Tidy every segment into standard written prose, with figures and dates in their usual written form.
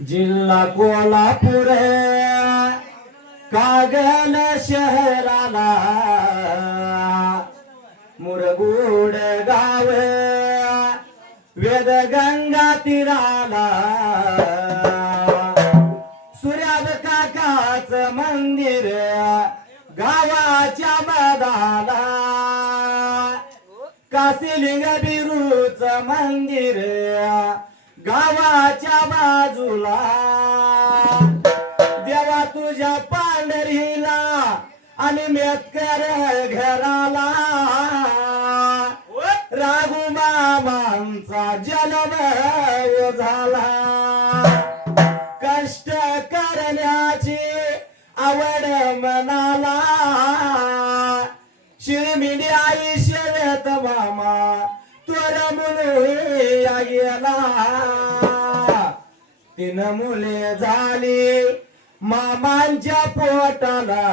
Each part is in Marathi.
जिल्हा कोल्हापूर कागल शहराला मुरगुड गाव वेदगंगा तीराला सूर्याद काकाच मंदिर गावाच्या मधाला काशीलिंग बिरूच मंदिर गावाच्या बाजूला देवा तुझ्या पांढरीला आणि मेतकर घराला राघू मामांचा जन्म झाला कष्ट करण्याची आवड मनाला शिरमिडी आई शर्यत मामा तोर मुले गेला 3 मुले झाली मामांच्या पोटाला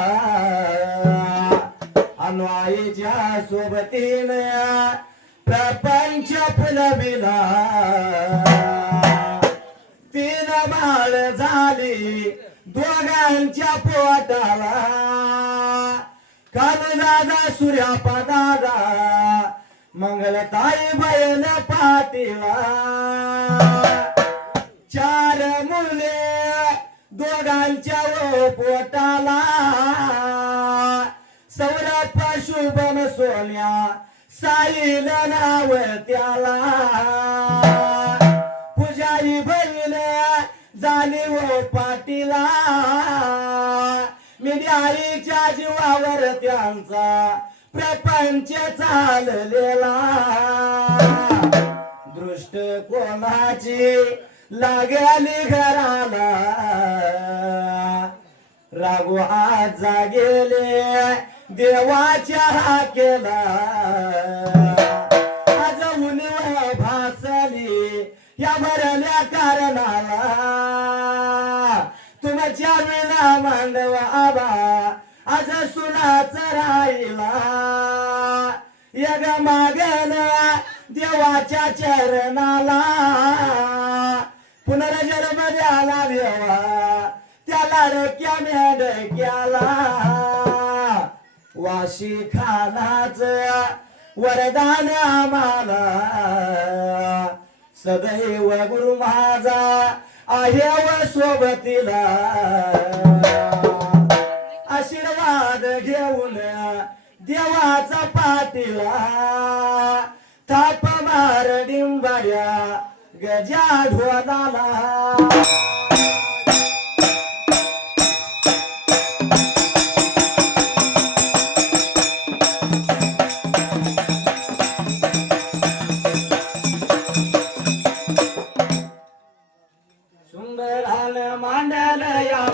अन्वाईच्या सोबतीने प्रपंच फुलविला 3 बाळ झाली दोघांच्या पोटाला कानू दादा सूर्यापा दादा मंगलताई बहीण पाटीला 4 मुले दोघांच्या पोटाला सौरभ शुभम सोन्या साईल नाव त्याला पुजारी बहीण झाली पाटीला मिठाईच्या जीवावर त्यांचा प्रपंच चाललेला दृष्ट कोणाची लागली घराला राघू आज गेले देवाच्या हाकेला आज उन्ह भासली या भरल्या कारणाला तुमच्या विना मांडवा आबा आज सुनाच राहिला यग मागन देवाच्या चरणाला पुनर्जन्म द्याला देवा त्या लाडक्या मेंढक्याला वाशी खानाच वरदान आम्हाला सदैव गुरु माझा आहे व सोबतीला आशीर्वाद घेऊन देवाचा पाटीला थाप मार डिंबाड्या गजा ढोलाला सुंदरान मांडल या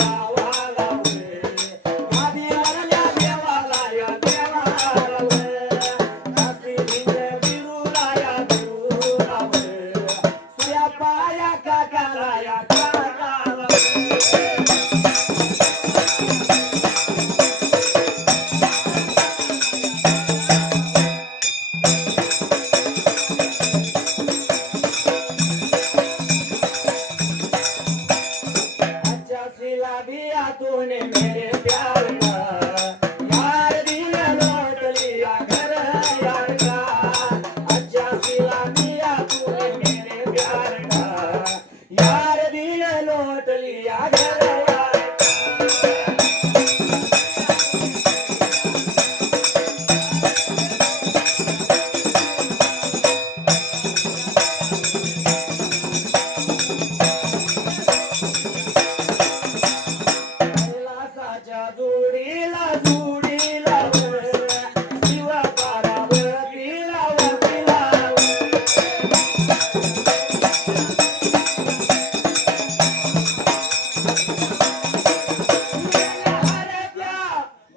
गावाला वे गादी वरल्या देवाला या देवाला वे काशी भिंज बिरूला या बिरूला वे सुया पाया काकाला या काकाला वे अच्छा सिला दिया तूने मेरे प्यार का यार दिल लौट लिया घर यार का अच्छा सिला दिया तूने मेरे प्यार का यार दिल लौट लिया घर यार कैलासाच्या जोडीला जोडीला वर शिव पार्वतीला वतीला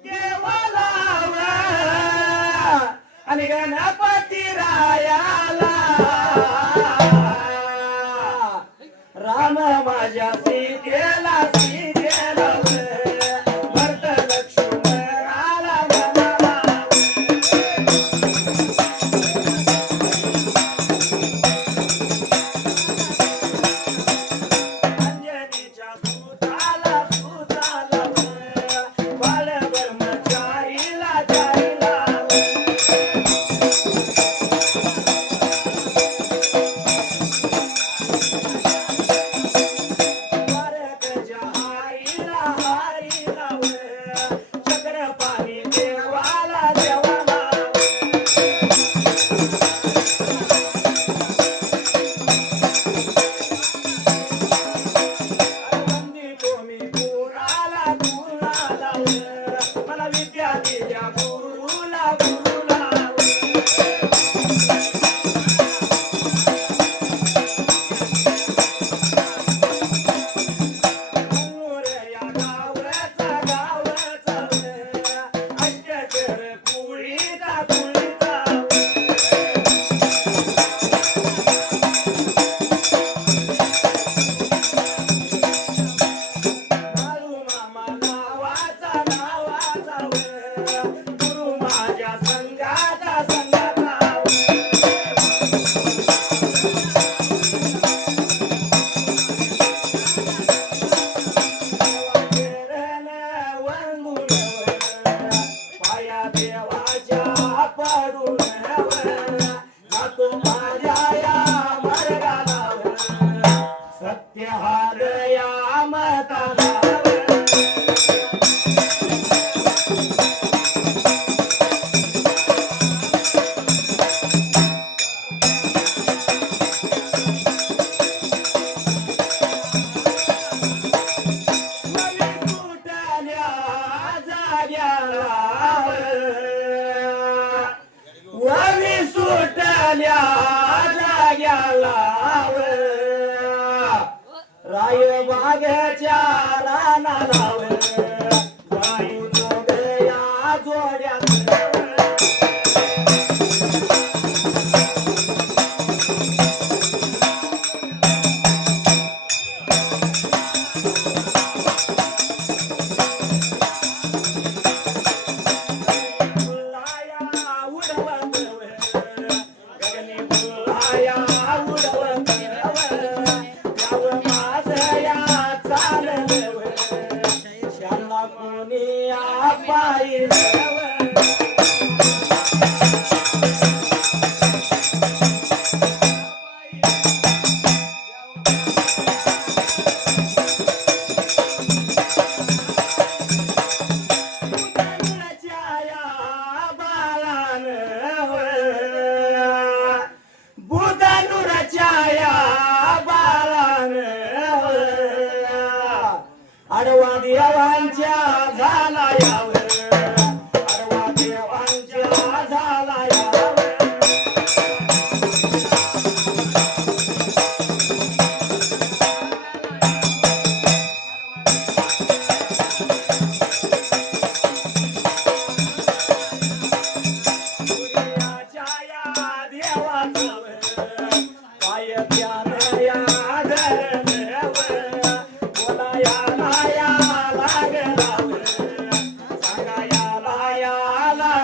देवाला आणि गणपती रायाला राम माझ्या सीतेला सीतेला भरत लक्ष्मणाला म्हणाला अंजनीच्या सुताला सुताला बाल ब्रह्मचारीला चारीला द्वारकेच्या हारीला हारीला चक्रपाणी देवाला देवाला वंदितो मी गुरुला गुरुला मला विद्या दिल्या गुरुला गुरुला या गावचा गावचा अष्टकर कुळीचा कुळीचा बाळू मामा नावाचा नावाचा गुरु माझ्या संगाचा संगाचा चरण वंदून पाया देवाच्या पडून जातो माझ्या या मार्गाला सत्य हादया मताला नवी सुटल्या जाग्याला ववी सुटल्या जाग्याला रायबागेच्या रानाला गाई जोड्या जोड्या उडवत गगनी बुलाया उडवत या लागलाव सांगा या लागलाव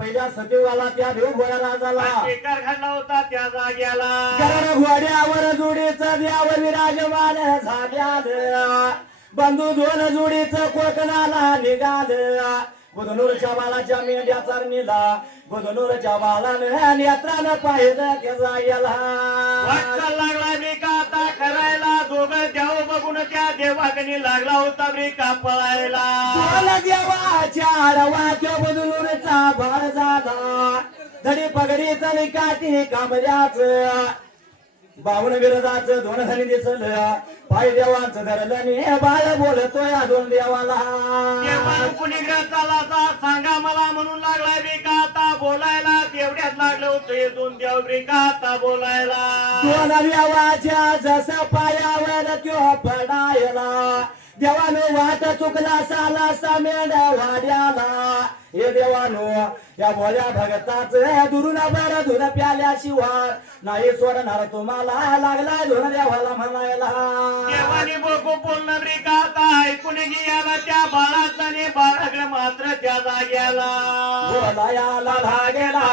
पहिल्या सतीवाला त्या देव घोड्या राजाला बेकार घडला होता त्या जाग्याला घोड्यावर जोडीचं द्याव विराजमान झाल्याल बंधू दोन जोडीचं कोकणाला निघाल बुधनूरच्या बालाच्या मेंढ्या चरणीला बुधनूरच्या बालानं नेत्रानं पाहिलं त्या जाग्याला वाटचाल लागला ब्रेका आता करायला दोघं देव बघून त्या देवाकडे लागला होता ब्रेका पळायला देवाच्या आडवा त्या बुधनूरचा भार झाला धडी पगडी चली काठी कांबल्याच बावण विरोधाचं दोन धनी दिसल पाय देवाचं धरलं ने बाळ बोलतोय दोन देवाला चालाचा सांगा मला म्हणून लागलाय ब्रेका आता बोलायला तेवढ्यात लागलं होतं हे दोन देव ब्रेका आता बोलायला दोन देवाच्या जसं पायावर त्यो पडायला देवानं वाट चुकला साला सामेड वाड्याला हे देवानो या भोल्या भगताच दुरून बर धुन प्याल्याशिवाय नाही सोडणार तुम्हाला लागलाय धुन देवाला म्हणायला देवाने बघू बोलणं ब्रेका आता ऐकून गेला त्या बाळाचा ने बाळाकडे मात्र त्या जाग्याला बोलायाला लागेला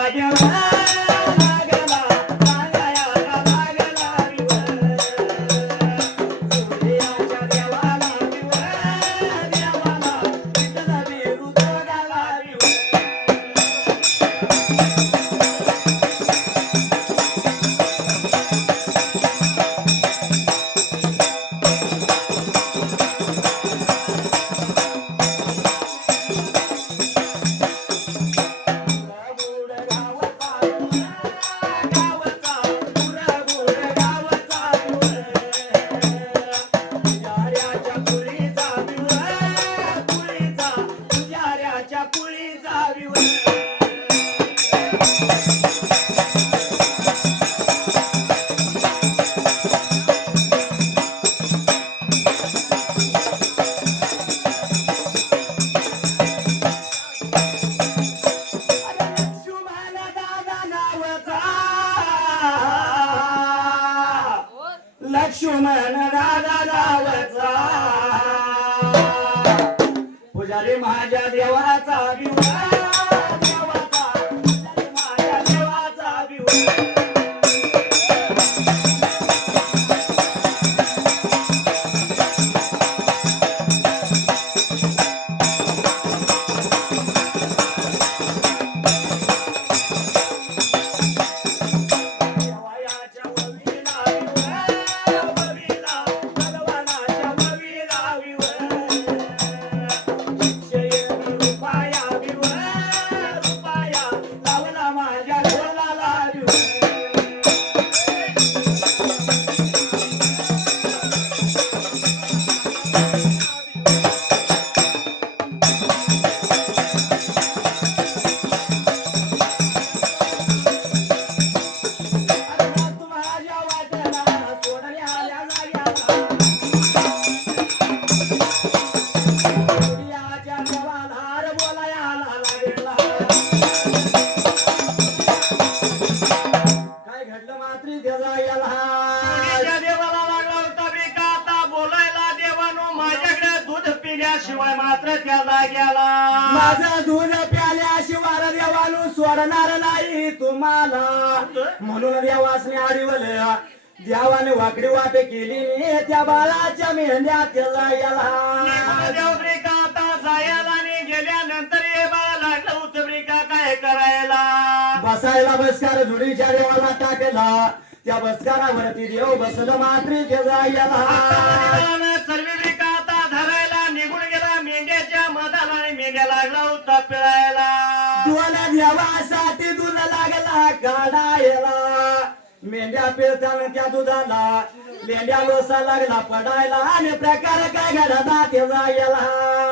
लक्ष्मण दादा नावाचा पुजारी माझ्या देवाचा शिवाय मात्र त्या जाग्याला माझं दूध प्याल्याशिवाय देवानु सोडणार नाही तुम्हाला म्हणून देवासने आडीवल देवाने वाकडी वाट केली त्या बाळाच्या मेंढ्या त्याला याला देवब्रेका आता जायला आणि गेल्यानंतर हे बाळ लागलं उतब्रेका काय करायला बसायला बसकार जुडीच्या देवाला टाकला त्या बसकारावरती देव बसलं मात्र त्याला याला सर्व आता धरायला निघून गेला मेंढ्याच्या मधाला आणि मेंढ्या लागला होता पिळायला तुला देवासाठी दूध लागला काढायला मेंढ्या पिळताना त्या दुधाला मेंढ्या लोसा लागला पडायला आणि प्रकार काय घडला त्याला याला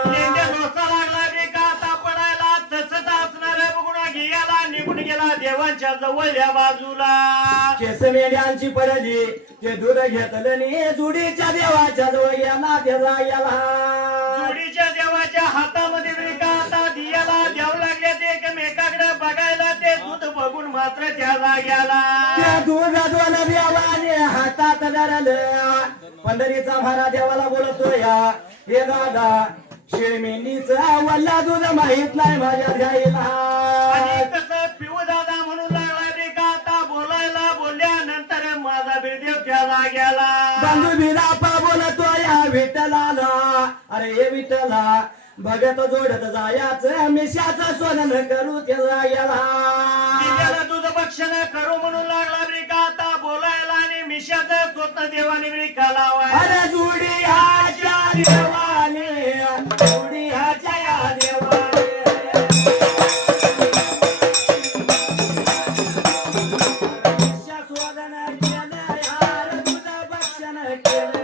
मेंढ्या लोसा लागला बेका आता पडायला तसंच असणार बघून गेला निघून गेला देवांच्या जवळ या बाजूला केस मेंढ्यांची पडली ते दूध घेतलं नी जुडीच्या देवाच्या जवळ त्याचा याला जोडीच्या देवाच्या हातामध्ये बी का आता दियाला द्यावं लागले ते एकमेकाकडे बघायला ते दूध बघून मात्र त्या जाग्याला त्या दूधाद्वाला देवाने हातात धरलं पंढरीचा भारा देवाला बोलतो या हे दादा शिळमेंढीचा वल्ला दूध माहित नाही माझ्या द्यायला आणि कसं पिऊ दादा म्हणून लागला रे का आता बोलायला बोलल्यानंतर माझा बिरदेव त्या जाग्याला बंधू बिरापा बोलतो या विठ्ठलाला अरे हे विठ्ठला भगत जोडत जायाच मिशाचं सोनं करू त्याला याला दिल्याला दूध भक्षण करू म्हणून लागला रे का आता बोलायला आणि मिशाचं स्वतः देवाने बी लावाय अरे जुडी हाच्या देवाने जुडी हाच्या या देवाने मिशा सोनं केलं यार दूध भक्षण केलं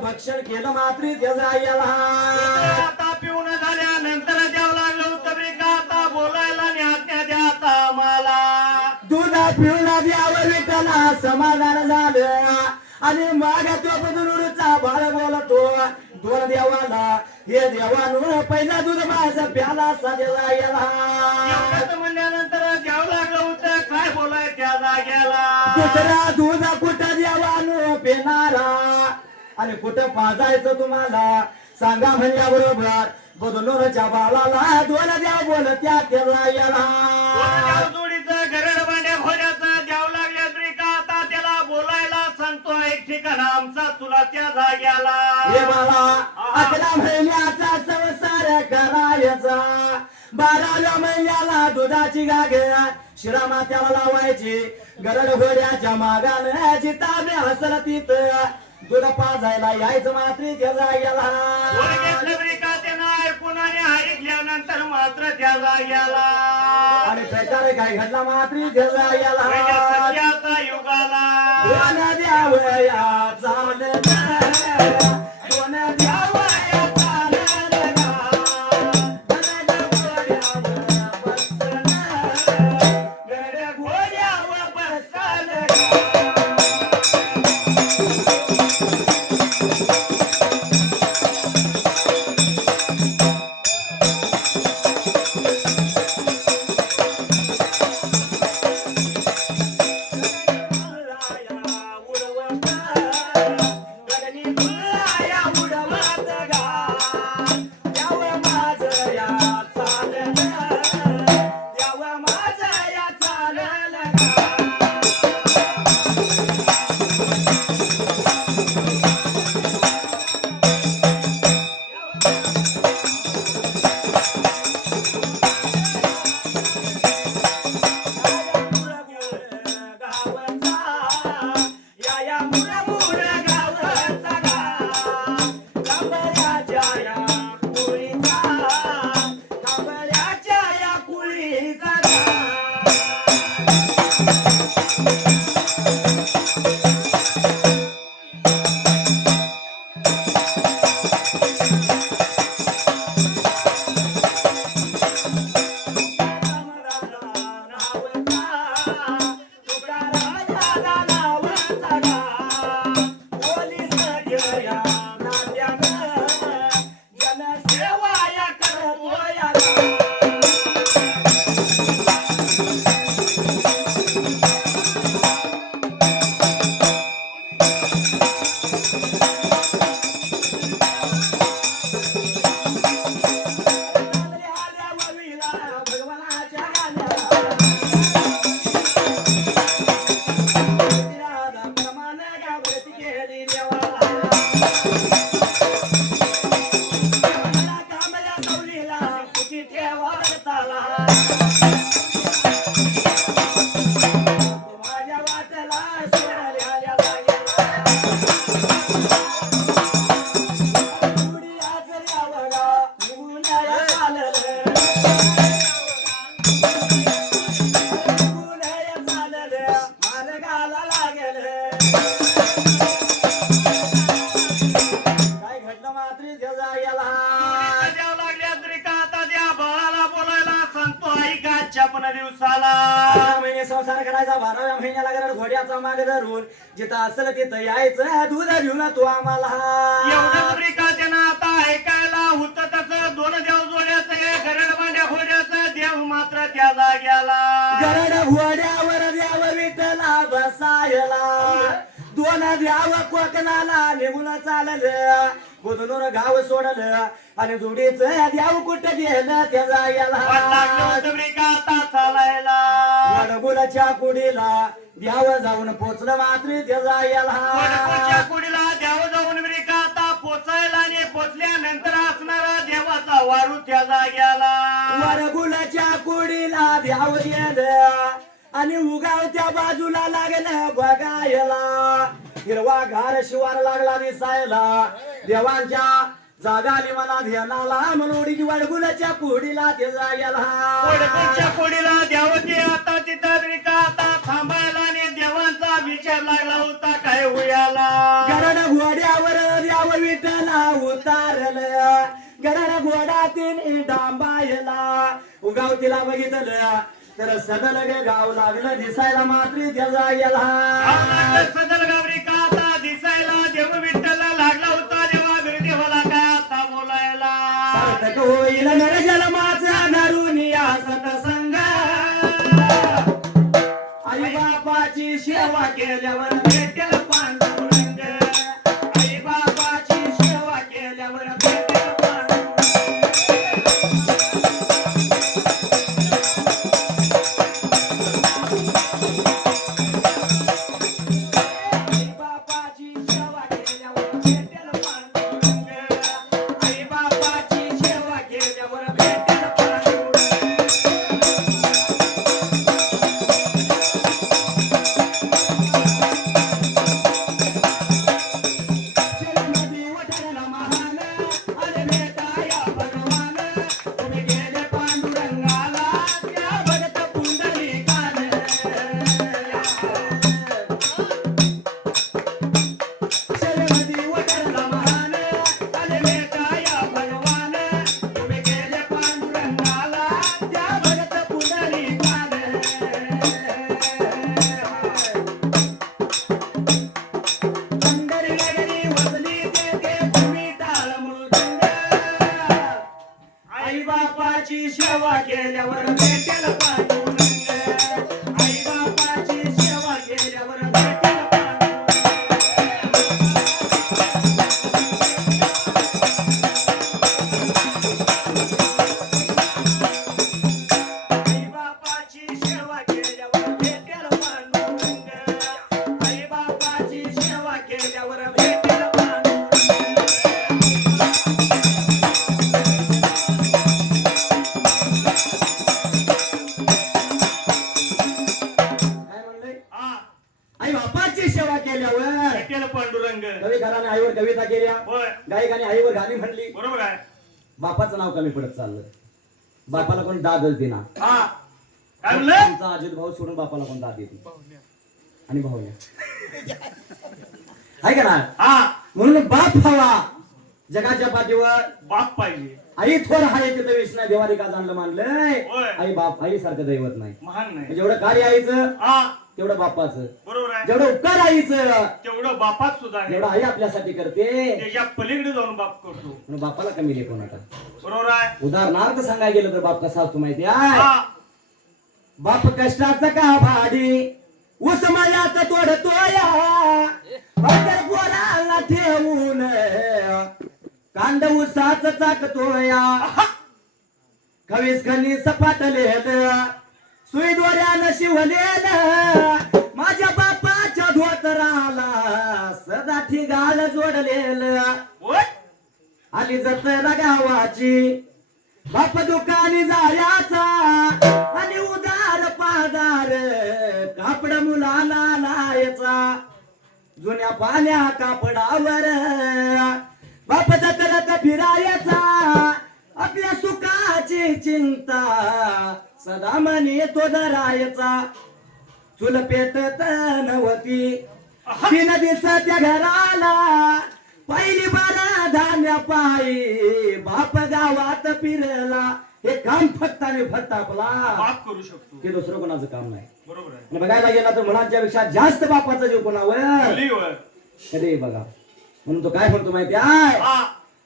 भक्षण केलं मात्र त्याचा याला आता पिऊन झाल्यानंतर द्यावं लागलं उत्तर रे का आता बोलायला आणि आज्ञा द्या आता मला दुधा पिऊन द्यावं विठ्ठला समाधान झालं आणि मागा तो बदलूचा बाळ बोलतो दोन देवाला हे देवानं पहिला दूध माझा प्याला साधेला याला एवढंच म्हणल्यानंतर द्यावं लागलं उत्तर काय बोलाय त्या जाग्याला दुसरा दूध कुठं देवानं पिणारा आणि कुठं पाजायचं तुम्हाला सांगा म्हणल्याबरोबर बदलूरच्या बाळाला दोन द्या बोलत्या त्याला याला जोडीचं गरड भांड्या भोजाचं द्यावं लागल्या तरी का आता त्याला बोलायला सांगतो एक ठिकाण आमचा तुला त्या जाग्याला हे बाळा 11 महिन्याचा संसार करायचा 12व्या महिन्याला दुधाची गागर शिरा मात्याला लावायची गरड घोड्याच्या मागानं जिताबे हसल तिथं दूध पाजायला यायचं मात्र त्या जाग्याला का त्यानं ऐकून आणि ऐकल्यानंतर मात्र त्या जाग्याला आणि प्रचार काय घडला मात्र त्या जाग्याला सध्याचा युगाला दोन द्यावया चालत दोन द्यावया चालत गरड घोड्यावर बसन गगनी त्याचा याला द्यावं लागल्या तरी का आता त्या बाळाला बोलायला सांगतो आई का छप्पन दिवसाला 11 महिने संसार करायचा 12व्या महिन्याला घरात घोड्याचा माग धरून जिथं असेल तिथं यायचं दूध घेऊन तू आम्हाला एवढं तरी का त्यानं आता ऐकायला होतं तसं दोन देव जोड्याचं गरड मांड्या घोड्याचं देव मात्र त्या जाग्याला गरड घोड्यावर द्याव विठला बसायला दोन द्याव कोकणाला निघून चाललं बुधनूर गाव सोडलं आणि जोडीच द्याव कुठं गेलं त्या जाग्याला तरी का आता चालायला वडगुलाच्या कुडीला द्याव जाऊन पोचलं मात्र त्या जाग्याला कुडीला द्यावं जाऊन तरी का आता पोचायला आणि पोचल्यानंतर असणारा देवाचा वारू त्या जाग्याला वरगुलाच्या कुडीला द्याव गेलं आणि उगावच्या बाजूला लागलं बघायला हिरवा घार शिवार लागला दिसायला देवांच्या जागा आली मला ध्यानाला म्हणून वडगुलाच्या कुडीला ते जायला कुडीला द्यावं आता तिथं तरी का आता थांबायला आणि देवांचा विचार लागला होता काय होयाला गरड घोड्यावर द्याव विठला उतारलं गरड घोडातील डांबायला उगावतीला बघितलं तर सदल गाव लागलं दिसायला मात्र त्या जाग्याला सदल गावरी का आता दिसायला देव विठ्ठलला लागला होता देवा देवाला काय आता बोलायला सार्थक होईल नरजन्माचा धरून या सतसंग आई बापाची सेवा केल्यावर भेटेल पांडुरंग आई बापाची सेवा केल्यावर भेटेल पांडुरंग सेवा केल्यावर भेटेल पांडुरंग आई बापाची सेवा केल्यावर भेटेल आई बापाची सेवा केल्यावर भेटेल पांडुरंग आई बापाची सेवा केल्यावर भेटेल पांडुरंग कविकाराने आईवर कविता केल्या गायकाने आईवर गाणी म्हणली बरोबर आहे बापाचं नाव कमी पडत चाललं बापाला कोण दादच देना काय म्हणलं आमचा अजित भाऊ सोडून बापाला कोण दाद देते आणि भाऊया आहे का ना म्हणून बाप हवा जगाच्या पाठीवर बाप पाहिजे आई थोर आहे तिथं विष्णू देवारी का जाणलं मानलंय होय. आई बाप आई सारखं दैवत नाही महान नाही जेवढं कार्य आईचं हा तेवढं बापाचं बरोबर आहे जेवढं उपकार आईचं तेवढं बापात सुद्धा आहे जेवढं आई आपल्यासाठी करते त्याच्या पलीकडे जाऊन बाप करतो म्हणून बापाला कमी लेखू नका बरोबर आहे उदाहरणार्थ सांगायला गेलं तर बाप कसा असतो माहिती आहे हा. बाप कष्टाचं का भाडी उसमयात तोडतोया भाकर पोराला ठेवून कांड उसाच चाकतोया खवीस खनी सपाटलेलं सुई दोऱ्यानं शिवलेलं माझ्या बापाच्या धोतराला सदा ठिगाळ जोडलेलं होय? आली जत्रा गावाची बाप दुकानी जायाचा आणि उदार पादार कापड मुलाला लायचा जुन्या पाण्या कापडावर बाप जत्रेत फिरायचा आपल्या सुखाची चिंता सदा मनी तो धरायचा चुल पेटत नव्हती तीन दिवस त्या घराला पहिली बारा धान्या पायी बाप गावात फिरला. हे काम फक्त आणि फक्त आपला बाप करू शकतो, हे दुसरं कोणाचं काम नाही. बरोबर आहे. आणि बघायला गेला तर मुलांच्या पेक्षा जास्त बापाचा जीव कोणावर मुलीवर. कधी बघा. म्हणून तो काय म्हणतो माहिती आहे, हा,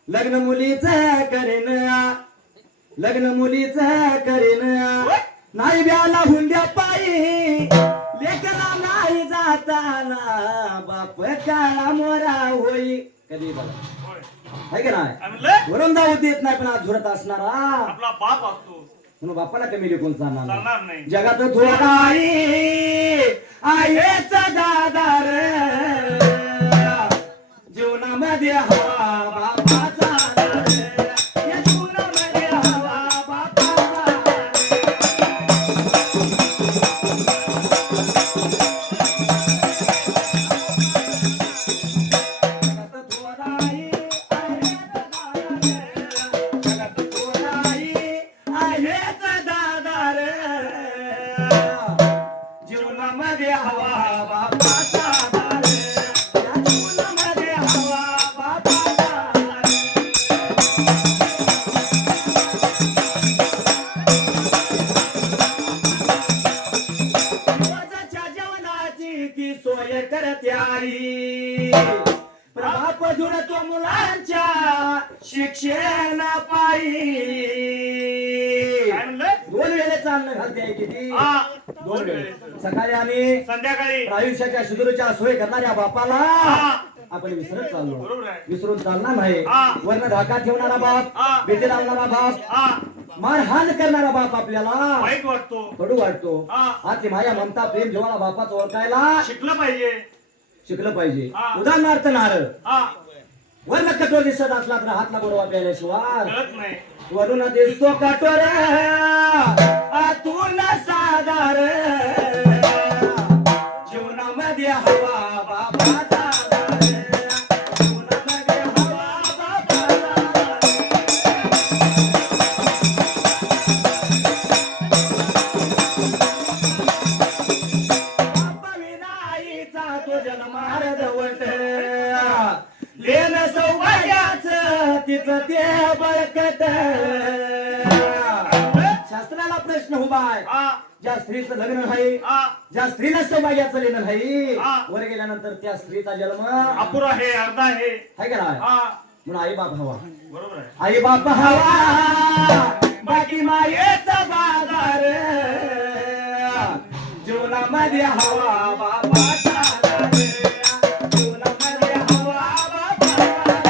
लग्न मुलीच करेन, लग्न मुलीच करेन, नाही ब्याला हुंड्या पायी लेकरा नाही जाताना बाप काळा मोरा होई. कधी बघा होय. आहे की नाही, काय म्हणलं? वरून जाऊ देत नाही पण आज झुरत असणारा आपला बाप असतो, म्हणून बापाला कमी लेखून चालणार नाही. चालणार नाही. जगात थोडाई आहेच दादार, जीवनामध्ये हवा बापाचा दार, या जीवनामध्ये हवा बापाचा दार. जगात थोडाई आहेच दादार, जगात थोडाई आहेच दादार, जीवनामध्ये हवा बापाचा दार, या जीवनामध्ये हवा बापाचा दार. रोजच्या जेवणाची ती सोय करते आई, प्रभाप जुळतो मुलांच्या शिक्षण पायी. काय म्हणलं? 2 वेळेचं अन्न घालते आई किती, हा, 2 वेळे, सकाळी आणि संध्याकाळी. आयुष्याच्या शिदुरीच्या सोय करणाऱ्या बापाला हा, आपण विसरत चाललो. बरोबर आहे. विसरून चालणार नाही. हा. वर्ण धाका ठेवणारा बाप, हा. भीती लावणारा बाप, हा, मारहाण करणारा बाप आपल्याला वाईट वाटतो. कडू वाटतो. हा. आजची माया ममता प्रेम जेव्हा बापाचं ओळखायला शिकलं पाहिजे. शिकलं पाहिजे. हा. उदाहरणार्थ नारळ हा, वर्ण कठोर दिसत असला तर हातला गोडवा प्यायल्याशिवाय कळत नाही. वरून दिसतो कठोर आतून साधार, जीवनामध्ये हवा बापाचा दार, जीवनामध्ये हवा बापाचा दार. बाप विनाईचा तो जन्मार दवट, लेन सौभाग्याच तिचं ते बळकट. शास्त्राला प्रश्न उभा आहे, हा, ज्या स्त्रीचं लग्न नाही, हा, ज्या स्त्रीला सौभाग्याचं लेणं नाही, हा. वर गेल्यानंतर त्या स्त्रीचा जन्म अपुरा आहे, अर्धा आहे. आहे का नाही. हा, म्हणून आई बाप हवा, बरोबर आहे. आई बाप हवा, बाकी मायेचा बाजार, जीवनामध्ये हवा बापाचा दार, जीवनामध्ये हवा बापाचा दार.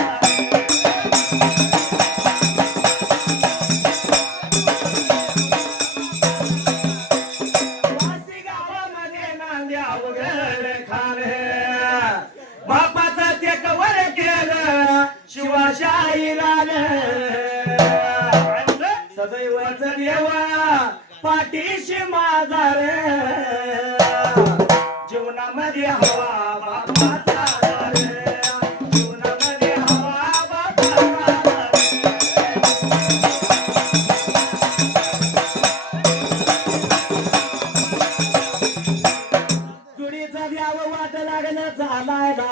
वाशी गावामध्ये नांद्या वगैरे खान, बापाचं ते कवर केलं शिवाशाही रान. काय म्हणलं? सदैवच देवा पाठीशी माझा रे, जीवनामध्ये हवा बापाचा दार, जीवनामध्ये हवा बापाचा दार. जुडीचा द्याव वाट लागलं झालाय ना,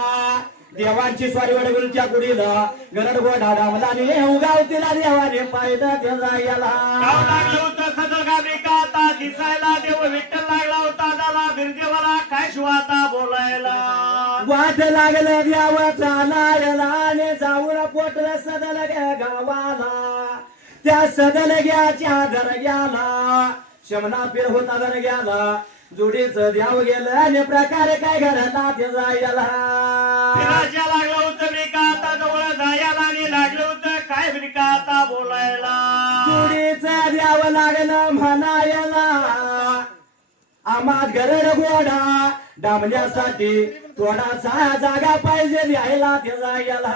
देवांची स्वारी वडगुलच्या गुडीला गरड गोडा डामला उगाव तिला देवाने पाहिलं ते गाव जायला. लागलं होतं सदर गाविका, आता दिसायला देव विठ्ठल लागला होता दादा बिरदेवाला, काय शिवाता बोलायला. वाट लागलं द्याव चालायला आणि जाऊन पोटलं सदलग्या गावाला, त्या सदलग्याच्या दर्ग्याला शमना पीर होता दर्ग्याला, जुडीचं द्याव गेलं आणि प्रकारे काय घराला ते जायला. फिरायला लागलं होतं बिका, आता जवळ जायला आणि लागलं होतं काय बिका आता बोलायला. जुडीचं द्यावं लागलं म्हणायला, आम्हात गरड गोडा डांबण्यासाठी थोडासा जागा पाहिजे लिहायला ते जागा जायला.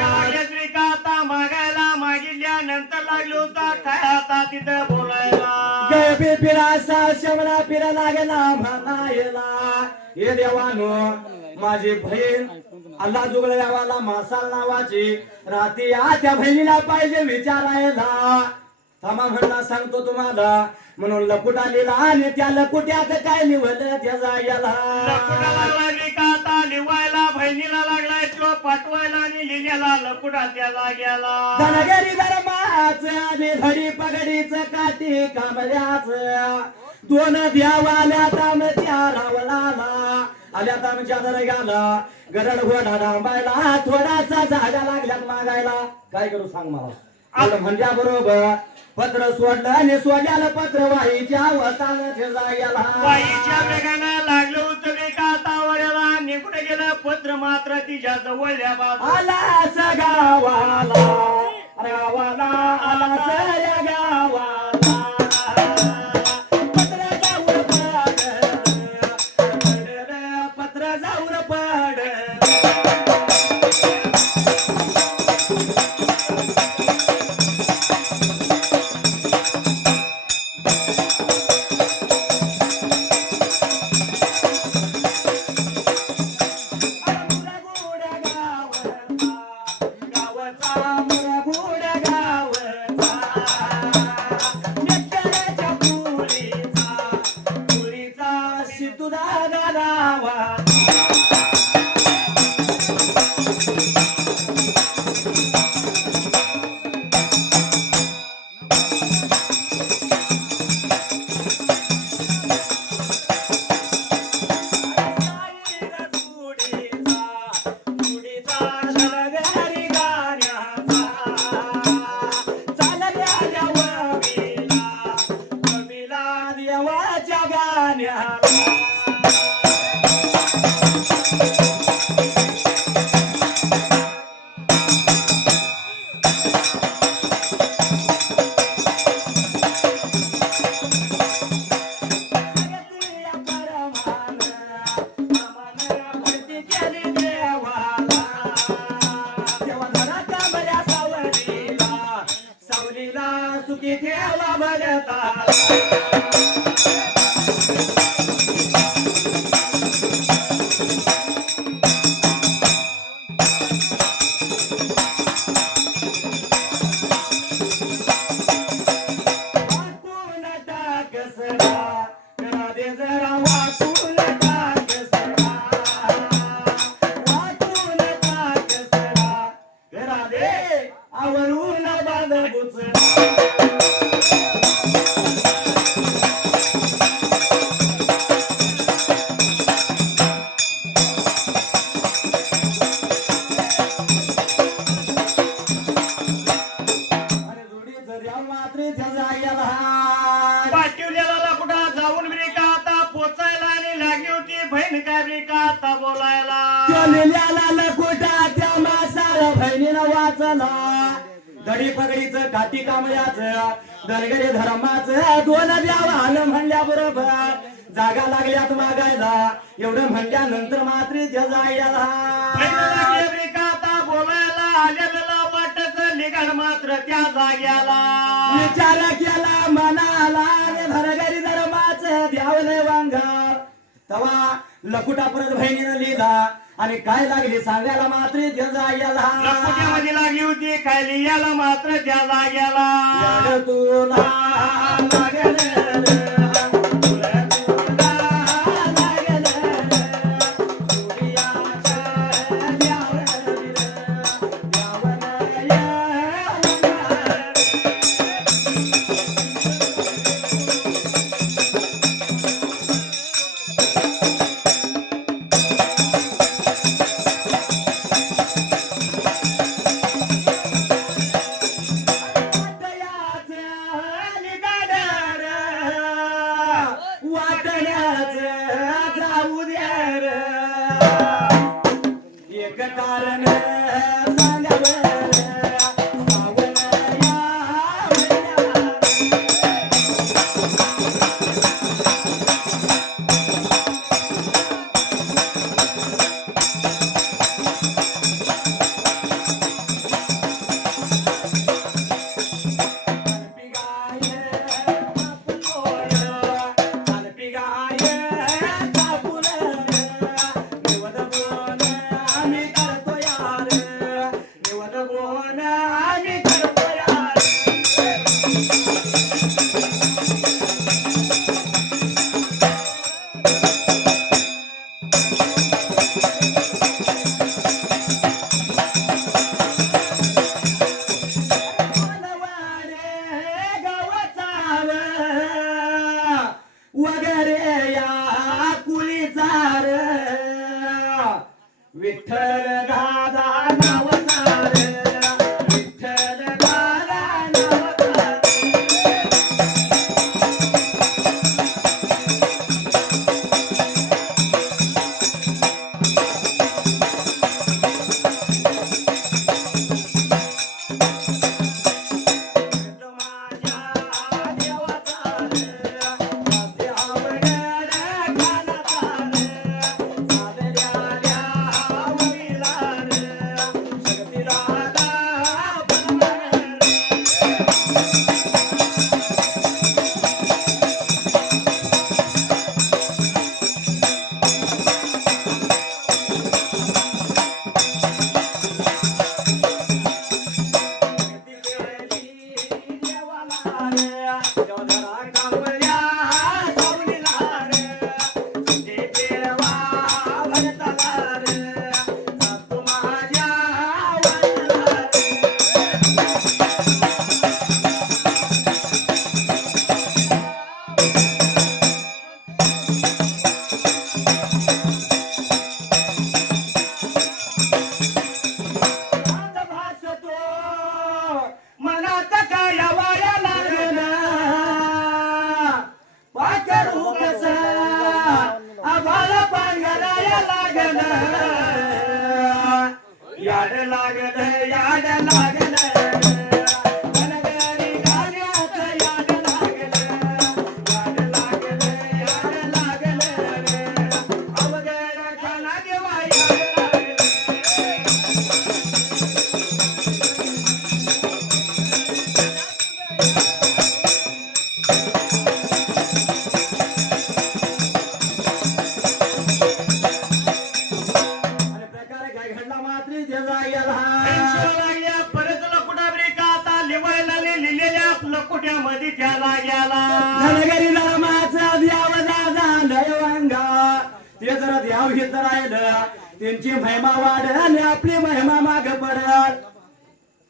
लागल्यात बिका, आता मागायला मागितल्या नंतर लागलं होतं काय आता तिथं बोलायला. गैबी पिरासा शमना पिरा लागला म्हणायला, हे देवानो माझी बहीण अल्ला जुगल देवाला मासाल नावाची राती त्या बहिणीला पाहिजे विचारायला. थांबा म्हणला सांगतो तुम्हाला, म्हणून लकुटा लिहिला आणि त्या लकुट्यात काय लिहिलं त्या जायला. लकुटाला लागलाय बिका, आता लिवायला बहिणीला लागलाय तो पाठवायला आणि लिहिलेला लकुटा त्या जाग्याला धनगरी धर्माच आणि धडी पगडीच काठी कामल्याच दोन देवाल्या तामच्या रावणाला आल्या तामच्या दर्ग्याला गरड घोडा डांबायला थोडासा जागा लागल्यात मागायला काय करू सांग मला म्हणजे बरोबर पत्र सोडलं आणि सोडल्याला पत्र वाईच्या वतानाच्या जाग्याला बाईच्या वेगानं लागलं होतं एका तावड्याला निघून गेलं पत्र मात्र तिच्या जवळल्या बाजू आला गावाला गावाला आला सऱ्या गावाला पत्र जाऊन पत्र जाऊन पड सुखी ठेवा भगता आवरून बांध पाठवलेला कुठं जाऊन ब्रेका आता पोचायला आणि लागली होती बहीण काय ब्रेका आता बोलायला लकुटा त्या मासाला बहिणीनं वाचला दडी पगडीच काठी कामल्याच दलगडी धर्माचं दोन द्यावानं म्हणल्या बरोबर जागा लागल्यात मागायला एवढं म्हणल्यानंतर मात्र त्या जायला ब्रेका आता बोलायला आलेला वाटत लिगाड मात्र त्या जाग्याला विचार केला मनाला धरगरी धर्माचं द्यावलं वांगार तवा लकुटा परत बहिणीनं लिहिला आणि काय लागली सांगायला मात्र त्या जाग्याला लकुट्यामध्ये लागली होती काय लिहायला मात्र त्या जाग्याला तुला लकुट्यामध्ये त्या जाग्याला घनगरी नामाचा द्याव दादा लयवंगा ते जर द्याव हित राहिलं त्यांची महिमा वाढ आणि आपली महिमा माग पडत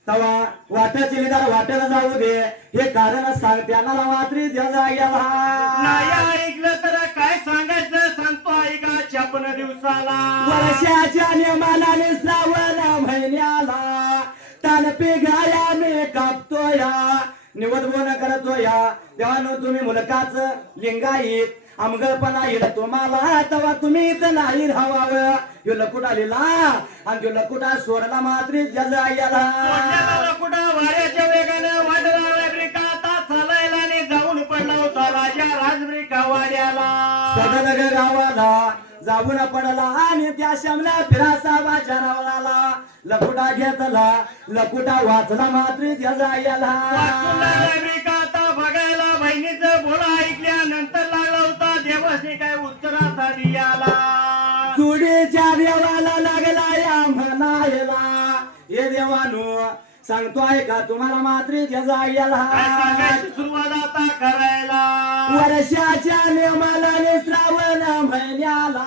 तवा वाटत चिलीदार वाटेला जाऊ दे हे कारण सांग त्यांना मात्री त्या जाग्याला नाही ऐकलं तर काय सांगायचं सांगतो ऐका 56 दिवसाला वर्षाच्या नियमानाने श्रावण महिन्याला तानपी गायाने कापतोया निवडबोन करतोया तेव्हा तुम्ही मुलकाच लिंगायत अमगळपणा येईल तुम्हाला तेव्हा तुम्ही इथं नाही राहावं ह्यो लकुटा लिहिला आणि तो लकुटा सोडला मात्र ज्याला सोडलेला लकुटा वाऱ्याच्या वेगानं वाढला ब्रिका आता चालायला आणि जाऊन पडला होता राजा राजब्रिका वाड्याला सदनग गावाला जाऊन पडला आणि त्या शमला फिरासा बाजाराला लकुटा घेतला लकुटा वाचला मात्र त्याला वाचून लागला ब्रिका आता बघायला बहिणीचं बोला ऐकल्यानंतर लागला होता देवाने काय उत्तरासाठी आला चुडीच्या देवाला लागला या म्हणायला हे देवानो सांगतो ऐका तुम्हाला मात्र त्याचा काय सांगायची सुरुवात आता करायला वर्षाच्या नियमाला आणि श्रावण महिन्याला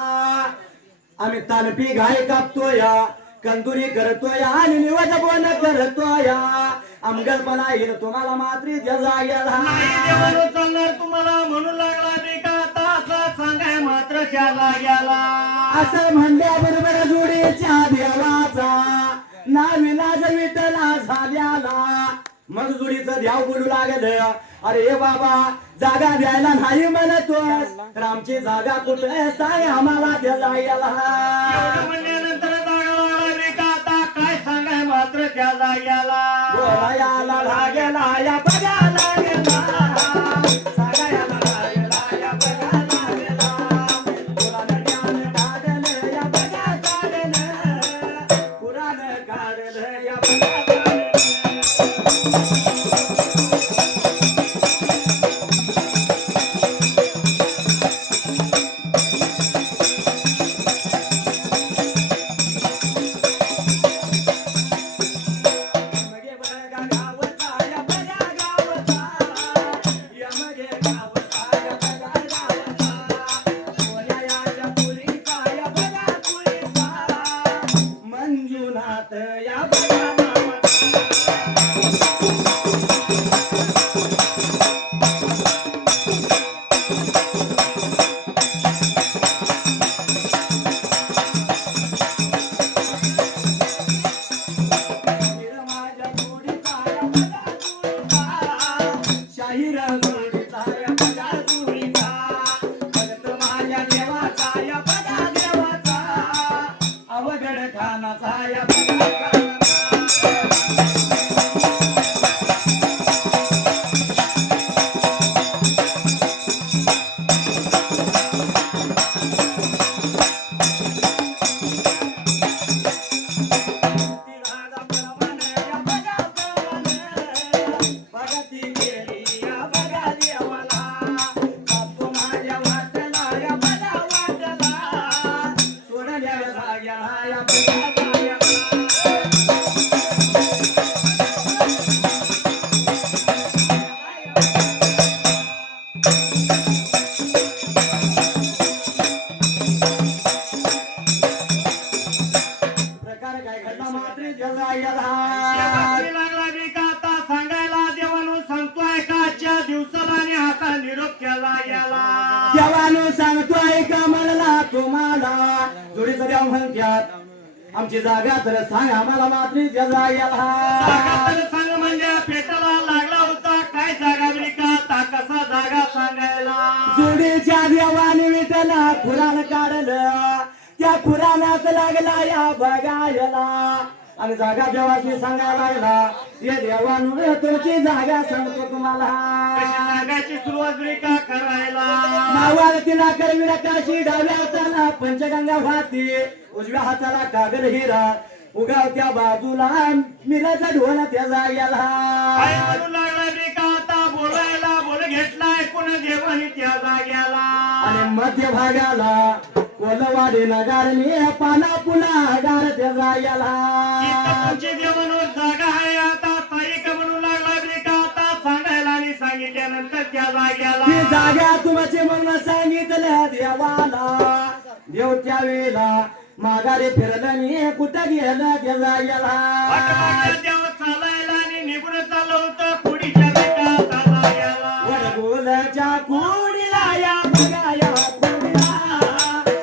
आम्ही तानपी गाय कापतोया कंदुरी करतोया आणि निवड बोन करतोया अमगलपणा येईल तुम्हाला मात्र त्याचा नाही देवानो चालणार तुम्हाला म्हणून लागला ब्रिका आता असं सांगाय मात्र त्याला गेला असं म्हणल्याबरोबर जोडीच्या देवाचा नाविलाज विठला झाल्याला मग जोडीचं ध्याव बोलू लागलं अरे बाबा जागा द्यायला नाही म्हणतोस तर आमची जागा कुठे सांग आम्हाला द्यायला एवढं म्हणल्यानंतर जागा लागला ब्रिका आता काय सांगाय मात्र त्या जाग्याला बोलायला लागला या बघा लागला सांगायला लागला या बघा लागला पुराण ज्ञान काढलं या बघा काढलं पुराण काढलं या बघा काढलं मगे बघा गावचा या बघा गावचा या मगे गावचा या बघा गावचा सोन्याच्या पुरीचा या बघा पुरीचा मंजुनाथ या बघा गावचा शाहीर माझ्या जोडीचा या बघा जोडीचा शाहीर जोडीचा या बघा जोडीचा भगत माझ्या देवाचा या बघा देवाचा अवघड खानाचा या बघा खानाचा तिरागा प्रमाण या बघा प्रमाण भगती केली या बघा देवाला कापतो माझ्या वाटला या बघा वाटला सोडल्या जाग्याला या बघा जाग्याला प्रकार काय घडला मात्र जगा शेवटी लागला ब्रिका आता सांगायला देवानो सांगतोय का आजच्या दिवसाला आणि हाता निरोप केला गेला देवानो सांगतोय का म्हणला तुम्हाला जोडीचं देव म्हणत्यात आमची जागा तर सांग आम्हाला मात्र जगा जागा तर सांग म्हणजे पेटाला लागला होता काय जागा ब्रिका आता कसा जागा सांगायला जोडीच्या देवाने विठला खुरान काढलं त्या खुरानात लागला या बघायला आणि जागा देवाची सांगायला लागला ये देवानु तुमची जागा सांगतो कशी तुम्हाला सांगायची सुरुवात ब्रिका करायला नावाला तिला करविला काशी डाव्या हाताला पंचगंगा वाहती उजव्या हाताला कागद हिरा उगावत्या बाजूला मिराचा ढोल त्या जाग्याला काय म्हणू लागला ब्रिका आता बोलायला बोल घेतलाय कोण देवानी त्या जाग्याला आणि मध्य भागाला कोलवाडी नगारनी पाना पुन्हा गार त्या जाग्याला इथं तुमची देवांवर जागा आहे आता स्थायिक म्हणू लागला ब्रिका आता सांगायला आणि जाग्या तुमचे म्हणून सांगितलं देवाला देव त्यावेळेला माघारी फिरलं आणि कुठं गेलं त्या जाग्याला वाटवाट देव चालायला आणि निघून चाललं होतं पुढीच्या बेटा चालायला. वडगुलाच्या कोडीला या बघा या कोडीला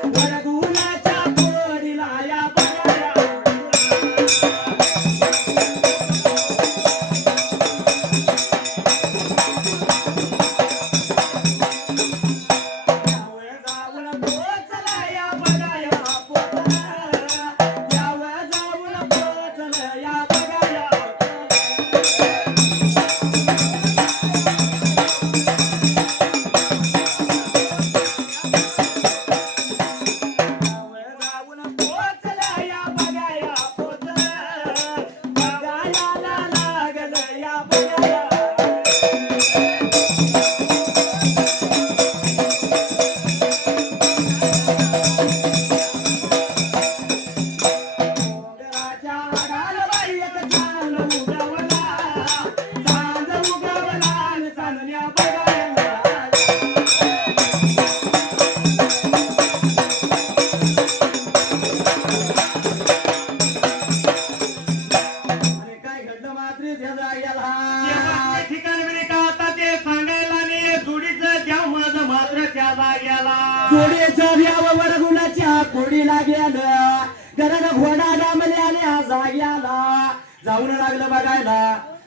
वडगुलाच्या कोडीला या बघा या यावं जाऊन पोचला या बघा या पोचला यावं जाऊन पोचला या बघा या जाऊन पोचला या बघाया पोचला बघायला लागलं या बघाया डोंगराच्या गालबाई एक चांद उगवला आणि चांदण्या बघायला आणि काय घडलं मात्र त्या जाग्याला देवाच्या ठिकाणी बी का आता ते सांगायला आणि जोडीचं देव माझं मात्र त्या जाग्याला. जोडीच्या व्यावर गुणाच्या कोडीला गेलं गरड घोडा डांबल्याने जाग्याला जाऊन लागलं बघायला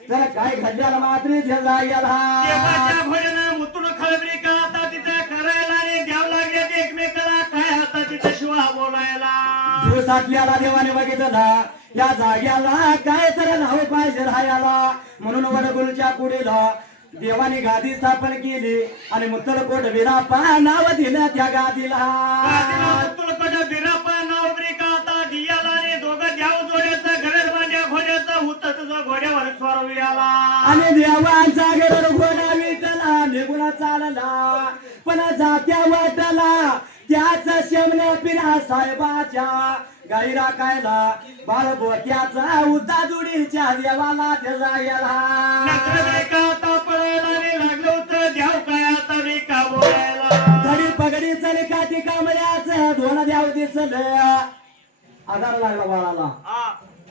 तर काय घडल्याला मात्र त्या जाग्याला देवाच्या घोड्यानं मुतून खळबरी का आता तिथं करायला आणि द्याव लागले ते एकमेकाला काय आता तिथं शिवा बोलायला. दिवसातल्याला देवाने बघितलं या जाग्याला काय तर नाव पाहिजे राहायला म्हणून वडगुलच्या कुडीला देवाने गादी स्थापन केली आणि मुत्तलकोट विरापा नाव दिलं त्या गादीला तुळपट बिरापा नाव बरी का आता दियाला आणि दोघं द्याव जोड्याचं गरज माझ्या घोड्याचं हुत तुझं घोड्यावर स्वरवियाला. आणि देवांचा गरड घोडा विटला निघून चालला पण जात्या वाटला त्याच शेमण्या पिरा साहेबाच्या गाई राखायला बाळबोत्याचा उद्दा जुडीच्या देवाला त्या जाग्याला नंतर का आता पळायला आणि लागलं होतं द्याव काय आता बी का बोलायला. धडी पगडी चल काठी कांबळ्याच दोन द्याव दिसलं आधार लागला बाळाला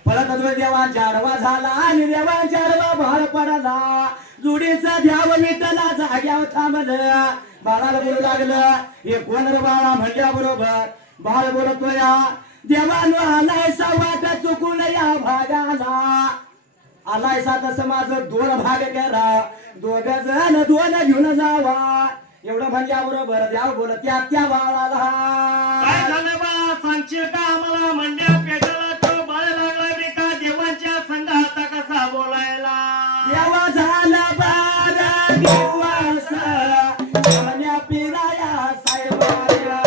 परत तो देवांच्या आडवा झाला आणि देवांच्या आडवा भार पडला जुडीचा द्याव विटला जाग्यावर थांबलं बाळाला बोलू लागलं हे कोण रे बाळा म्हणल्या बरोबर बाळ बोलतोय देवानो आलाय वाट चुकून या भागाला आलाय तसं माझं दोन भाग करा दोघ जण दोन घेऊन जावा एवढं म्हणल्या बरोबर द्याव बोलत त्या बाळाला काय झालं बा सांगशील का आम्हाला मंड्या पेटाला तो बाळ लागला बी का देवांच्या संघ आता कसा बोलायला. देवा झाला बारा दिवस पाण्या पिराया साहेबाच्या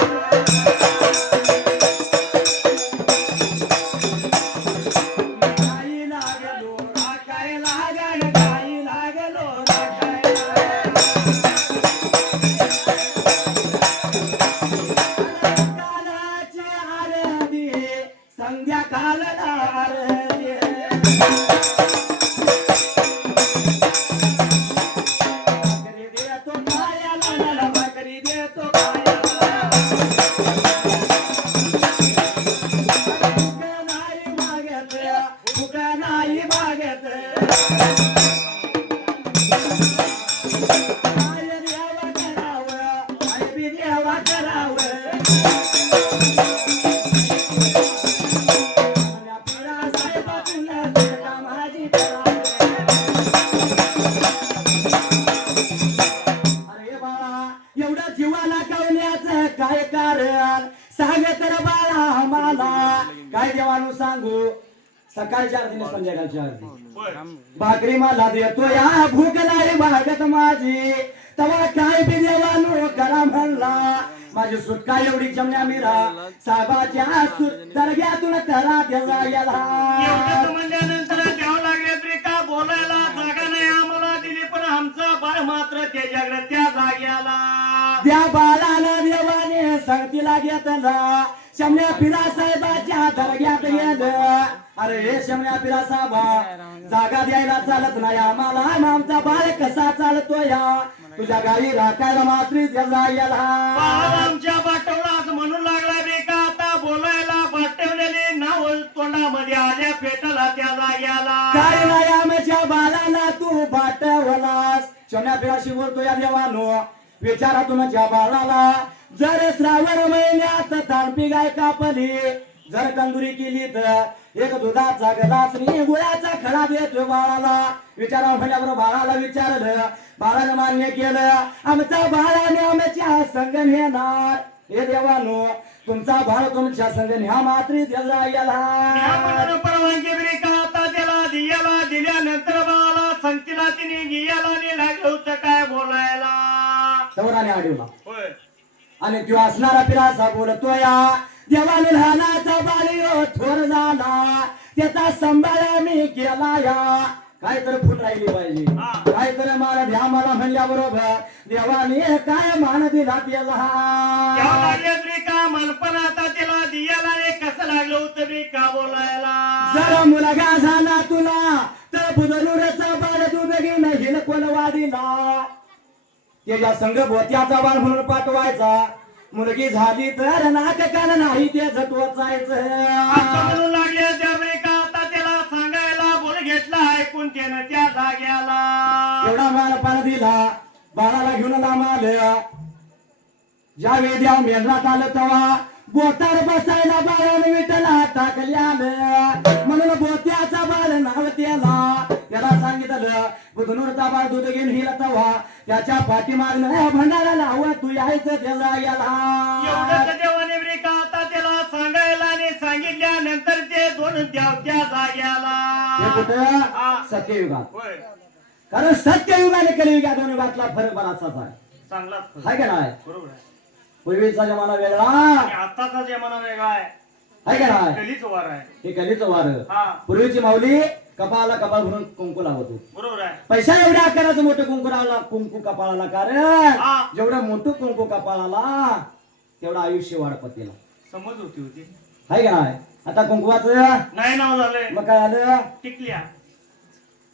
गाई लागलो राखाय लागल गाई लागलो कालाची आरती संध्याकाळ आरती भाकरी देतो पायाला मला भाकरी देतो पायाला भुका नाही मागत भुका नाही मागत काय देवा करावं काय बी देवा करावं आणि आपल्या साहेबातून सरका माझी करावं अरे बाळा एवढं जीवाला कवण्याचं काय कारण सांग तर बाळा आम्हाला काय देवानु सांगू सकाळच्या आरतीने संध्याकाळच्या आरती भाकरी मला देतो या भूक नाही भागत माझी तवा काय बी देवानु करा म्हणला माझी सुटका एवढी जमल्या मिरा साहेबाच्या दर्ग्यातून करा त्याला गेला एवढंच म्हणल्यानंतर द्याव लागले तरी का बोलायला जागा नाही आम्हाला दिली पण आमचं बाळ मात्र त्याच्याकडे त्या जाग्याला. त्या बाळाला देवाने संगतीला घेतला शमल्या पिरा साहेबाच्या दर्ग्यात गेलं अरे हे शमण्या पिरासा बा जागा द्यायला चालत नाही आम्हाला आणि आमचा बाळ कसा चालतो या तुझ्या गावी राखायला मात्री त्याला याला आमच्या बाटवलाच म्हणून लागला रे का आता बोलायला बाटवलेले नाव तोंडामध्ये आल्या पेटला त्या जाग्याला काय नाही आमच्या बाळाला तू बाटवलास शमण्या पिराशी बोलतो या देवानो विचारा तुमच्या बाळाला जर श्रावण महिन्यात तांपी गाय कापली जर कंदुरी केली तर एक दुधाचा गलास आणि गुळाचा खडा देतो बाळाला विचारा म्हणल्याबरोबर बाळाला विचारलं बाळानं मान्य केलं आमचा बाळाने आमच्या संग नेणार हे देवानो तुमचा बाळ तुमच्या संग न्या मात्री त्याला याला परवानगी बरी का आता त्याला दियाला दिल्यानंतर बाळाला संगतीला तिने गियाला लागलं होतं काय बोलायला तवराने आढळला होय आणि तो असणारा पिरासा बोलतोय देवाने लहानाचा बाली थोर झाला त्याचा सांभाळ मी केला या काय तर फुट राहिली पाहिजे काय तर मान द्या मला म्हणल्या बरोबर देवाने काय मान दिला त्याला का मनपण आता त्याला दियाला कसं लागलं होतं रे का बोलायला जर मुलगा झाला तुला तर बुधनुरचा बाळ दूध घेऊन हिल कोलवाडीला त्याच्या संघ बोत्याचा बाळ म्हणून पाठवायचा मुलगी झाली तर नाक कान नाही ते झटवायचं म्हणून लागले त्यावेळी का आता त्याला सांगायला बोल घेतला ऐकून त्यानं त्या जाग्याला एवढा मान पान दिला बाळाला घेऊन लांब आलं ज्यावेळी देव मेंढरात आलं तेव्हा बोटार बसायला बाळाने विठला टाकले आलं म्हणून बोत्याचा बाळ नाव त्याला सांगितलं बुधनूरचा बाळ दूध घेऊन हिला तवा त्याच्या पाठीमागनं भंडारा लाव तू यायचं त्याला याला देवाने बरी का आता त्याला सांगायला आणि सांगितल्यानंतर ते दोन देव त्या जाग्याला हे कुठं सत्ययुगात होय कारण सत्ययुगाने कलियुगा दोन्ही बातला फरक बराचसाच आहे चांगला हाय का नाही बरोबर आहे पूर्वीचा जमाना वेगळा आणि आताचा जमाना वेगळा आहे हाय का नाही कलीच वार आहे हे कलीचं वार हा पूर्वीची माऊली कपाळाला कपाळ भरून कुंकू लावतो बरोबर आहे पैसा एवढ्या आकाराचं मोठं कुंकू कपाळाला कारण हा. जेवढं मोठं कुंकू कपाळाला तेवढं आयुष्य वाढ पतीला समज होती हाय का नाही आता कुंकुवाचं नाही नाव झालंय मग काय आलं टिकल्या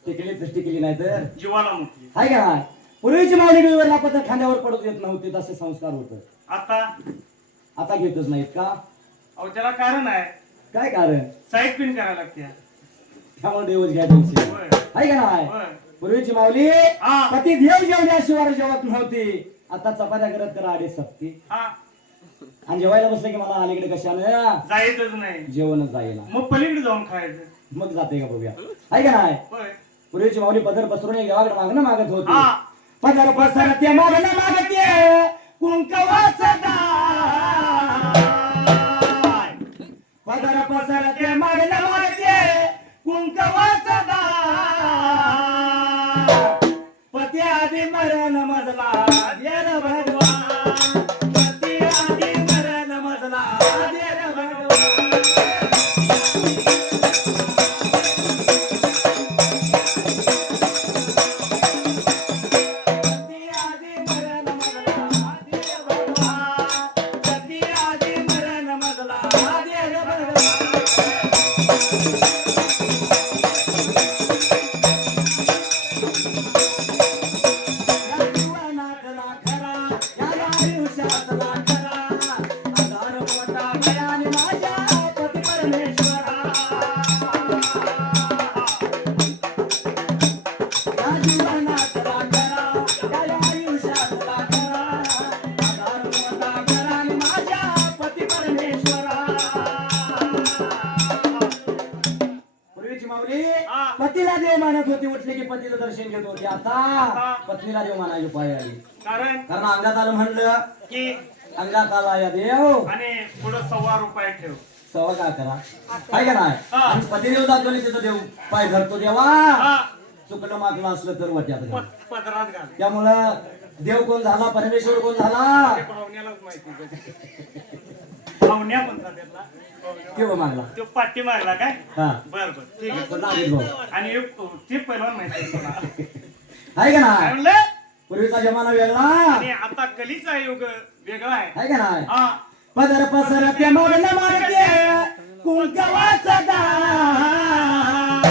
टिकली नाही तर जीवाला मुकली हाय का नाही पूर्वीची माऊली डोळ्याला पत्र खांद्यावर पडत येत नव्हते तसे संस्कार होत आता आता घेतच नाहीत का अहो त्याला कारण आहे काय कारण साईड पिन करायला लागते त्यामुळे देवच घ्यायचे होय हाय का नाही होय पूर्वीची माऊली हा. पती देव जेवण्याशिवाय जेवत नव्हती आता चपात्या करत करा आली सक्ती हा आणि जेवायला बसले की मला अलीकडे कशानं जायचंच नाही जेवणच जायला मग पलीकडे जाऊन खायचं मग जाते का बघूया हाय का नाही होय पूर्वीची माऊली पदर पसरून एक गावाकडे मागणं मागत होती हा पदर पसरते मागणं मागते कुंकवाचं दार पदर पसरते मागणं मागते कुंकवाचं दार पती आधी मरण मजला देर भगवान पती आधी मरण मजला देर भगवान पती आधी मरण मजला देर भगवान पती आधी मरण मजला देर भगवान या जीवनातला खरा या आयुष्यातला खरा आधार मोठा भयाने माझ्या पती परमेश्वरा या जीवनातला खरा या आयुष्यातला खरा आधार मोठा भयाने माझ्या पती परमेश्वरा पूर्वीची माऊली हा. पतीला देव मानत होती उठले की पतीला दर्शन घेत होती आता पत्नीला देव मानायची पाय आली कारण कारण अंगात आलं म्हणलं की अंगात आला या देव आणि पुढे ₹1.25 ठेव सवा का करा काय का नाही हा. आणि पतिदेव जातो आणि तिथं देव पाय धरतो देवा हा चुकलं मागलं असलं तर वाट्यात घाल. पदरात घाल त्यामुळं देव कोण झाला परमेश्वर कोण झाला ते पाहुण्यालाच माहिती पाहुण्या म्हणतात त्याला देव मागला तो पाठी मारला काय हा बर बर ठीक आहे पण नागरिक भाऊ. आणि ते पहिलवान माहिती आहे तुला. आहे का काय नाही म्हणलं पूर्वीचा जमाना वेगळा आणि आता कलीचा युग वेगळा आहे आहे का नाही हा पदर पसरते मागणं मागते कुंकवाचा दान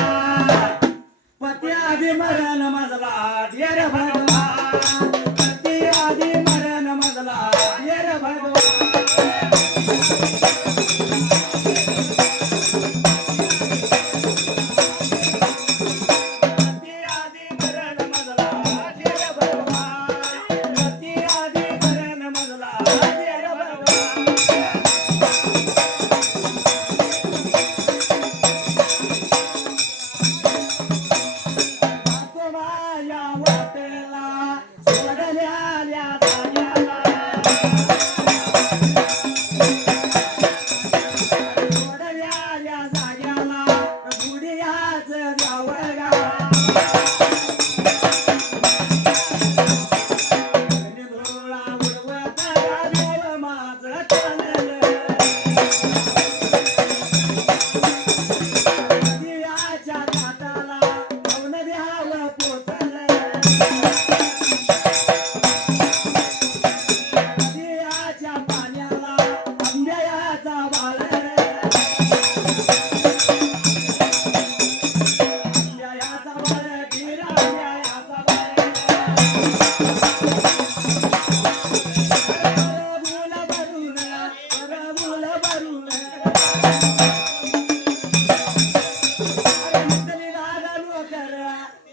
पती आधी मरण मजला देर भगवान पती आधी मरण मजला देर भगवान पती आधी मरण मजला देर भगवान पती आधी मरण मजला देर भगवान माझ्या वाटेला सोडल्याल्या जाग्याला सोडल्याल्या जाग्याला गुडियाच द्यावगा धुळा उडवत देव माझं चाललं दियाच्या काटाला पाऊण द्यावं पोचलं दियाच्या पाण्याला आंब्याचा बाळर आंब्याचा बाळ गिरा आंब्याचा बाळ रबुल भरून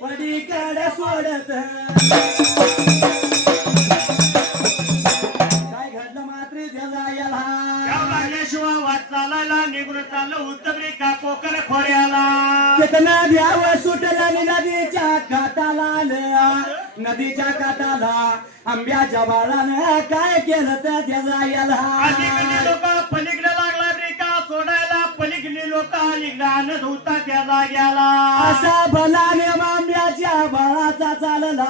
पडीकडे सोडत काय घडलं मात्र त्याला याला देव लागल्याशिवाय वाट चालायला निघून चाललं उत्तम का कोकण खोऱ्याला कितना द्याव सुटला आणि नदीच्या काठाला आलं. नदीच्या काठाला आंब्याच्या बाळानं काय केलं तर त्याला याला अलीकडे लोक पलीकडे लागला ब्रेका सोडायला पलीकडे लोक अलीकडे आणत होता त्या जाग्याला असा भलाने आंब्याच्या बाळाचा चालला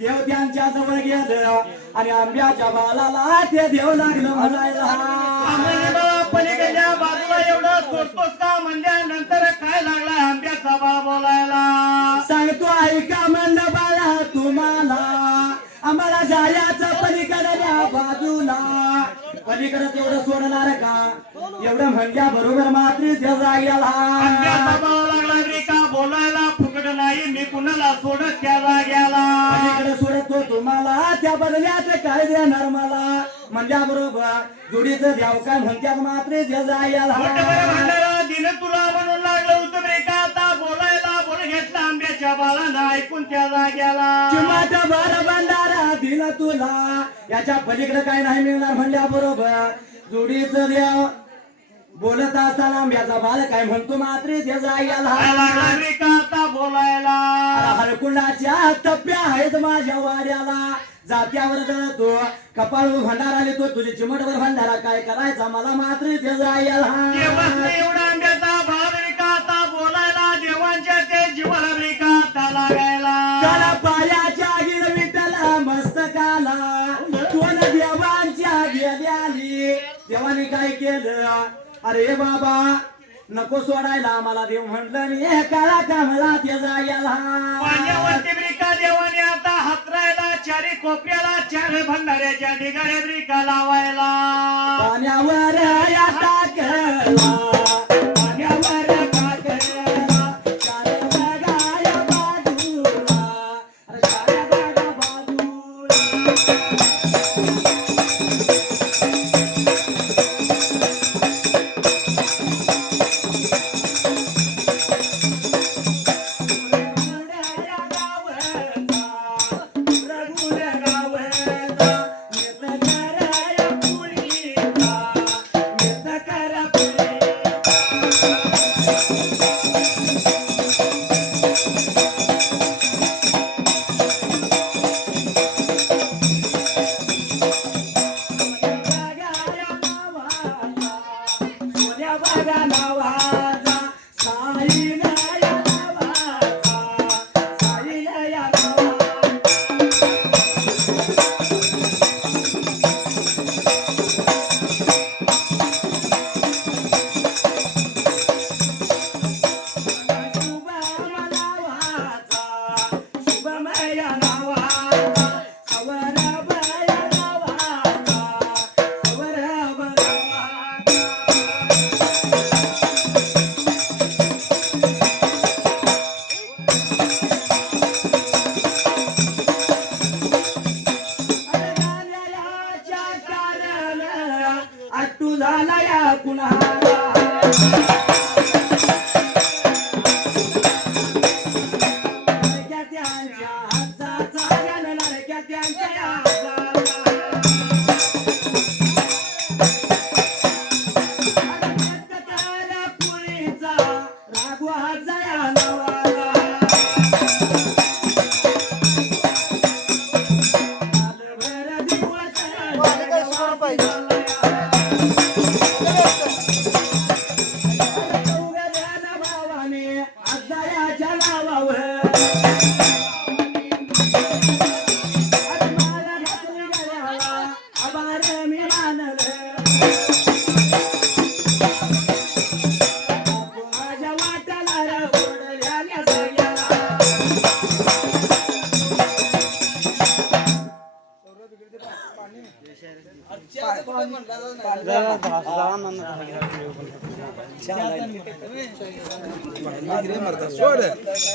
देव त्यांच्या जवळ गेलं आणि आंब्याच्या बाळाला ते देव लागलं म्हणायला आम्हाला बाबा पलीकडच्या बाजूला एवढं सोडतोस का म्हणल्यानंतर काय लागला आंब्याचा बाळ बोलायला सांगतो ऐका म्हणलं बाळा तुम्हाला आम्हाला जायचं पलीकडल्या बाजूला पलीकडे तेवढं सोडणार का एवढं म्हणल्या बरोबर मात्र त्या जाग्याला आंब्याचा बाळ लागला रे का बोलायला फुकट नाही मी कुणाला सोडत त्या जाग्याला पलीकडे सोडतो तुम्हाला त्या बदल्यात काय देणार मला म्हणल्या बरोबर जोडीचं द्याव काय म्हणत्यात मात्र त्या जाग्याला मोठं बरं भांडारा दिन तुला म्हणून लागलं होतं रे का आता बोलायला बोल घेतला आंब्याच्या बाळानं ऐकून त्या जाग्याला चिमाट भर भंडारा दिला तुला याच्या पलीकडे काय नाही मिळणार म्हणल्या बरोबर जोडीचं देव बोलत असताना आंब्याचा बाळ काय म्हणतो मात्र त्या काय जाग्याला लागला रे का आता बोलायला हरकुंडाच्या टप्प्या आहेत माझ्या वाड्याला जात्यावर जळतो कपाळ भंडारा लिहितो तुझी चिमटवर भंडारा काय करायचा मला मात्र त्या जाग्याला देवाचं एवढा आंब्याचा बाळ रे का आता बोलायला देवांच्या ते जीवाला रे का आता लागायला त्याला पायाच्या गिर विठला मस्तकाला कोण देवांच्या गेल्याली देवाने काय केलं अरे बाबा नको सोडायला आम्हाला देव म्हणलं नी काळा कामला त्या जाग्याला पाण्यावरती ब्रिका देवाने आता हातरायला चारी कोपऱ्याला चार भंडाऱ्याच्या ढिगाऱ्या ब्रिका लावायला पाण्यावर या टाकला पाण्यावर टाकला चार बगाया बाजूला अरे चार बगा बाजूला त्यांच्या हाताचा ज्ञान लाडक्या त्यांच्या हाताला त्याला पुरीचा रागवा जया नावाला आलभर दिवस उगद्याला भावाने आजयाच्या नावावर आज मला घातली गळ्याला आभार मी मानलं माझ्या वाट्याला रे सोडल्याने सगळ्याला सोड